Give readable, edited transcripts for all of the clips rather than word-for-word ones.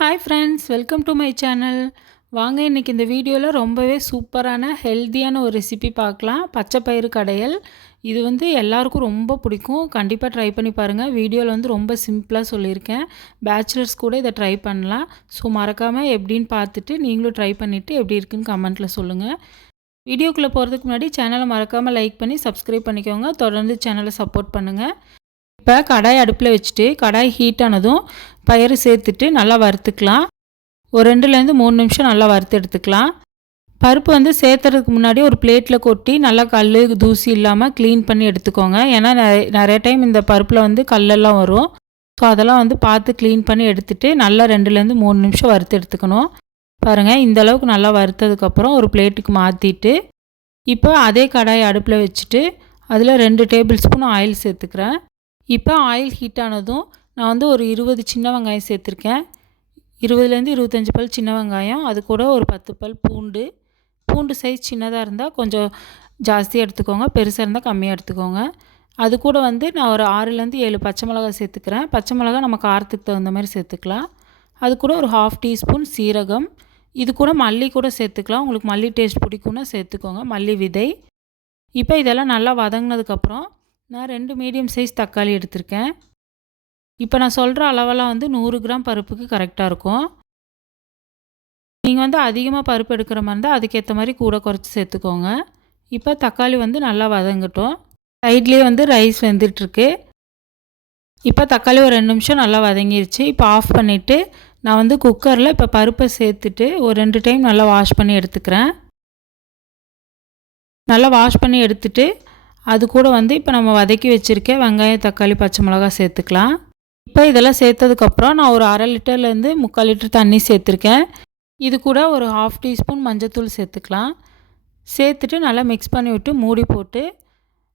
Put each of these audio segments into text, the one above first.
Hi friends, welcome to my channel. வாங்க இன்றைக்கி இந்த வீடியோவில் ரொம்பவே சூப்பரான ஹெல்த்தியான ஒரு ரெசிபி பார்க்கலாம். பச்சை பயிறு கடையல். இது வந்து எல்லாருக்கும் ரொம்ப பிடிக்கும். கண்டிப்பாக ட்ரை பண்ணி பாருங்கள். வீடியோவில் வந்து ரொம்ப சிம்பிளாக சொல்லியிருக்கேன். பேச்சுலர்ஸ் கூட இதை ட்ரை பண்ணலாம். ஸோ மறக்காமல் எப்படின்னு பார்த்துட்டு நீங்களும் ட்ரை பண்ணிவிட்டு எப்படி இருக்குன்னு கமெண்ட்டில் சொல்லுங்கள். வீடியோக்குள்ளே போகிறதுக்கு முன்னாடி சேனலை மறக்காமல் லைக் பண்ணி சப்ஸ்கிரைப் பண்ணிக்கோங்க. தொடர்ந்து சேனலை சப்போர்ட் பண்ணுங்கள். இப்போ கடாய் அடுப்பில் வச்சுட்டு கடாய் ஹீட் ஆனதும் பயிறு சேர்த்துட்டு நல்லா வறுத்துக்கலாம். ஒரு 2-3 நிமிஷம் நல்லா வறுத்து எடுத்துக்கலாம். பருப்பு வந்து சேர்த்துறதுக்கு முன்னாடி ஒரு பிளேட்டில் கொட்டி நல்லா கல் தூசி இல்லாமல் க்ளீன் பண்ணி எடுத்துக்கோங்க. ஏன்னா நிறைய டைம் இந்த பருப்பில் வந்து கல்லெல்லாம் வரும். ஸோ அதெல்லாம் வந்து பார்த்து க்ளீன் பண்ணி எடுத்துகிட்டு நல்லா 2-3 நிமிஷம் வறுத்து எடுத்துக்கணும். பாருங்கள், இந்த அளவுக்கு நல்லா வறுத்ததுக்கப்புறம் ஒரு பிளேட்டுக்கு மாற்றிட்டு இப்போ அதே கடாயை அடுப்பில் வச்சுட்டு அதில் 2 டேபிள் ஸ்பூன் ஆயில் சேர்த்துக்கிறேன். இப்போ ஆயில் ஹீட் ஆனதும் நான் வந்து ஒரு 20 சின்ன வெங்காயம் சேர்த்துருக்கேன். 20-25 பல் சின்ன வெங்காயம், அது கூட ஒரு 10 பல் பூண்டு. பூண்டு சைஸ் சின்னதாக இருந்தால் கொஞ்சம் ஜாஸ்தியாக எடுத்துக்கோங்க, பெருசாக இருந்தால் கம்மியாக எடுத்துக்கோங்க. அது கூட வந்து நான் ஒரு 6-7 பச்சை மிளகாய் சேர்த்துக்கிறேன். பச்சை மிளகாய் நம்ம காரத்துக்கு தகுந்த மாதிரி சேர்த்துக்கலாம். அது கூட ஒரு 1/2 டீஸ்பூன் சீரகம். இது கூட மல்லி கூட சேர்த்துக்கலாம். உங்களுக்கு மல்லி டேஸ்ட் பிடிக்குன்னா சேர்த்துக்கோங்க, மல்லி விதை. இப்போ இதெல்லாம் நல்லா வதங்கினதுக்கப்புறம் நான் 2 மீடியம் சைஸ் தக்காளி எடுத்திருக்கேன். இப்போ நான் சொல்கிற அளவெல்லாம் வந்து 100 கிராம் பருப்புக்கு கரெக்டாக இருக்கும். நீங்கள் வந்து அதிகமாக பருப்பு எடுக்கிற மாதிரி இருந்தால் அதுக்கேற்ற மாதிரி கூட குறைச்சி சேர்த்துக்கோங்க. இப்போ தக்காளி வந்து நல்லா வதங்கட்டும். சைட்லேயே வந்து ரைஸ் வெந்துட்டுருக்கு. இப்போ தக்காளி ஒரு 2 நிமிஷம் நல்லா வதங்கிருச்சு. இப்போ ஆஃப் பண்ணிவிட்டு நான் வந்து குக்கரில் இப்போ பருப்பை சேர்த்துட்டு ஒரு 2 டைம் நல்லா வாஷ் பண்ணி எடுத்துக்கிறேன். நல்லா வாஷ் பண்ணி எடுத்துட்டு அது கூட வந்து இப்போ நம்ம வதக்கி வச்சுருக்க வெங்காயம், தக்காளி, பச்சை மிளகாய் சேர்த்துக்கலாம். இப்போ இதெல்லாம் சேர்த்ததுக்கப்புறம் நான் ஒரு 1/2 லிட்டர்லேருந்து 3/4 லிட்டர் தண்ணி சேர்த்துருக்கேன். இது கூட ஒரு 1/2 டீஸ்பூன் மஞ்சத்தூள் சேர்த்துக்கலாம். சேர்த்துட்டு நல்லா மிக்ஸ் பண்ணி விட்டு மூடி போட்டு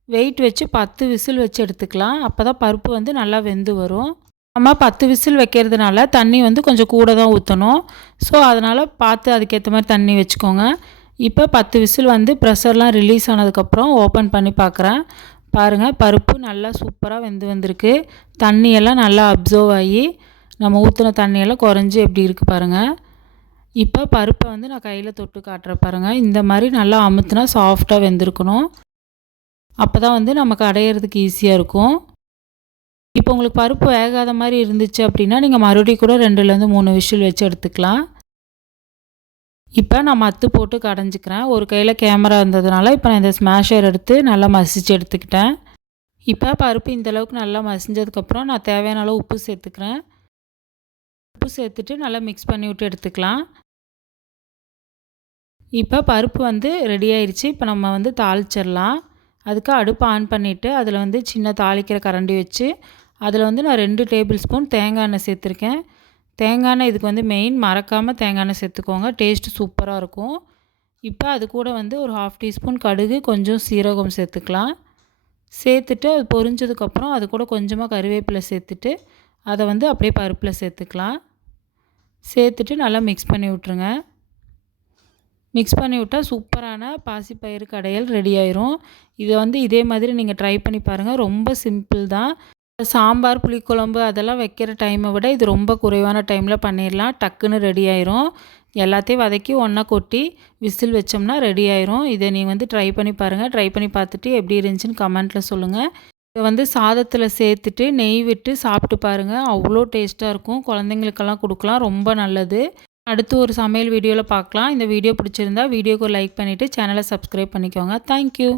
வெயிட் வச்சு 10 விசில் வச்சு எடுத்துக்கலாம். அப்போ தான் பருப்பு வந்து நல்லா வெந்து வரும். நம்ம 10 விசில் வைக்கிறதுனால தண்ணி வந்து கொஞ்சம் கூட தான் ஊற்றணும். ஸோ அதனால் பார்த்து அதுக்கேற்ற மாதிரி தண்ணி வச்சுக்கோங்க. இப்போ 10 விசில் வந்து ப்ரெஷர்லாம் ரிலீஸ் ஆனதுக்கப்புறம் ஓப்பன் பண்ணி பார்க்குறேன். பாருங்கள், பருப்பு நல்லா சூப்பராக வந்திருக்கு. தண்ணியெல்லாம் நல்லா அப்சர்வ் ஆகி நம்ம ஊற்றின தண்ணியெல்லாம் குறைஞ்சி எப்படி இருக்குது பாருங்கள். இப்போ பருப்பை வந்து நான் கையில் தொட்டு காட்டுறேன் பாருங்கள். இந்த மாதிரி நல்லா அமுத்துனா சாஃப்டாக வெந்திருக்கணும். அப்போ தான் வந்து நமக்கு அடையிறதுக்கு ஈஸியாக இருக்கும். இப்போ உங்களுக்கு பருப்பு வேகாத மாதிரி இருந்துச்சு அப்படின்னா நீங்கள் மறுபடியும் கூட 2-3 விசில் வச்சு எடுத்துக்கலாம். இப்போ நான் மத்து போட்டு கடைஞ்சிக்கிறேன். ஒரு கையில் கேமரா இருந்ததுனால இப்போ நான் இந்த ஸ்மாஷர் எடுத்து நல்லா மசிச்சு எடுத்துக்கிட்டேன். இப்போ பருப்பு இந்தளவுக்கு நல்லா மசிஞ்சதுக்கப்புறம் நான் தேவையான அளவு உப்பு சேர்த்துக்கிறேன். உப்பு சேர்த்துட்டு நல்லா மிக்ஸ் பண்ணி விட்டு எடுத்துக்கலாம். இப்போ பருப்பு வந்து ரெடி ஆயிடுச்சு. இப்போ நம்ம வந்து தாளிச்சிடலாம். அதுக்கு அடுப்பை ஆன் பண்ணிவிட்டு அதில் வந்து சின்ன தாளிக்கிற கரண்டி வச்சு அதில் வந்து நான் 2 டேபிள் ஸ்பூன் தேங்காய் எண்ணெய் சேர்த்துருக்கேன். தேங்காய் எண்ணெய் இதுக்கு வந்து மெயின், மறக்காமல் தேங்காய் எண்ணெய் சேர்த்துக்கோங்க, டேஸ்ட்டு சூப்பராக இருக்கும். இப்போ அது கூட வந்து ஒரு 1/2 டீஸ்பூன் கடுகு, கொஞ்சம் சீரகம் சேர்த்துக்கலாம். சேர்த்துட்டு அது பொரிஞ்சதுக்கப்புறம் அது கூட கொஞ்சமாக கருவேப்பிலை சேர்த்துட்டு அதை வந்து அப்படியே பருப்பில் சேர்த்துக்கலாம். சேர்த்துட்டு நல்லா மிக்ஸ் பண்ணி விட்ருங்க. மிக்ஸ் பண்ணி விட்டால் சூப்பரான பாசிப்பயிறு கடையல் ரெடி ஆயிரும். இதை வந்து இதே மாதிரி நீங்கள் ட்ரை பண்ணி பாருங்கள். ரொம்ப சிம்பிள் தான். சாம்பார், புளிக்குழம்பு அதெல்லாம் வைக்கிற டைமை விட இது ரொம்ப குறைவான டைமில் பண்ணிடலாம். டக்குன்னு ரெடி ஆயிரும். எல்லாத்தையும் வதக்கி ஒன்றா கொட்டி விசில் வச்சோம்னா ரெடி ஆயிரும். இதை நீங்கள் வந்து ட்ரை பண்ணி பாருங்கள். ட்ரை பண்ணி பார்த்துட்டு எப்படி இருந்துச்சுன்னு கமெண்ட்டில் சொல்லுங்கள். இதை வந்து சாதத்தில் சேர்த்துட்டு நெய் விட்டு சாப்பிட்டு பாருங்கள். அவ்வளோ டேஸ்ட்டாக இருக்கும். குழந்தைங்களுக்கெல்லாம் கொடுக்கலாம், ரொம்ப நல்லது. அடுத்து ஒரு சமையல் வீடியோவில் பார்க்கலாம். இந்த வீடியோ பிடிச்சிருந்தா வீடியோக்கு லைக் பண்ணிவிட்டு சேனலை சப்ஸ்கிரைப் பண்ணிக்கோங்க. தேங்க்யூ.